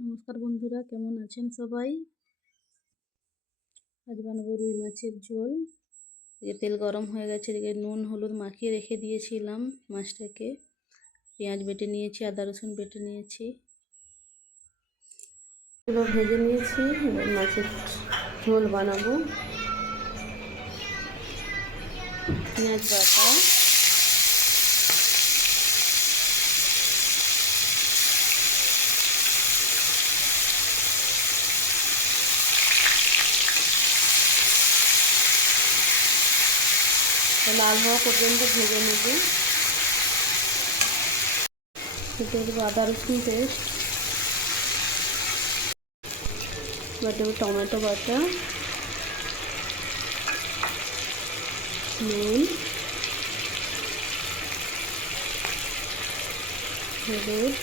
নমস্কার বন্ধুরা, কেমন আছেন সবাই? আজ বানাবো রুই মাছের ঝোল। এদিকে তেল গরম হয়ে গেছে, এদিকে নুন, হলুদ মাখিয়ে রেখে দিয়েছিলাম মাছটাকে। পেঁয়াজ বেটে নিয়েছি, আদা রসুন বেটে নিয়েছি। এগুলো ভেজে নিয়েছি মাছের ঝোল বানাবো। পেঁয়াজ বাটা। লাল হওয়া পর্যন্ত ভেজে নেব। এতে দেবো আদা, রসুন পেস্ট এবার টমেটো বাটা, নুন, হলুদ,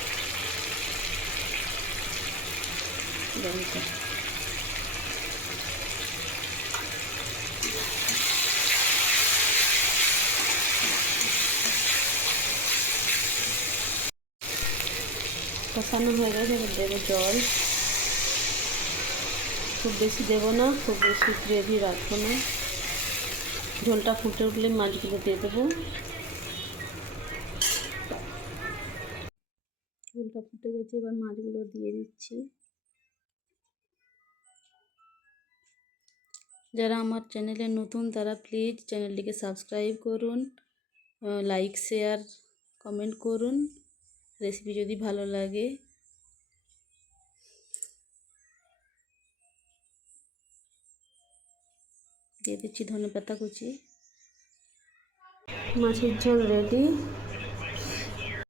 লঙ্কা। কষানো হয়ে গেছে, এবার দেবো জল। খুব বেশি দেবো না, খুব বেশি গ্রেভি রাখব না। ঝোলটা ফুটে উঠলে মাছগুলো দিয়ে দেবো। ঝোলটা ফুটে গেছে, এবার মাছগুলো দিয়ে দিচ্ছি। যারা আমার চ্যানেলে নতুন, তারা প্লিজ চ্যানেলটিকে সাবস্ক্রাইব করুন লাইক শেয়ার কমেন্ট করুন। রেসিপি যদি ভালো লাগে। দিয়ে দিচ্ছি ধনে পাতা কুচি। মাছের ঝোল রেডি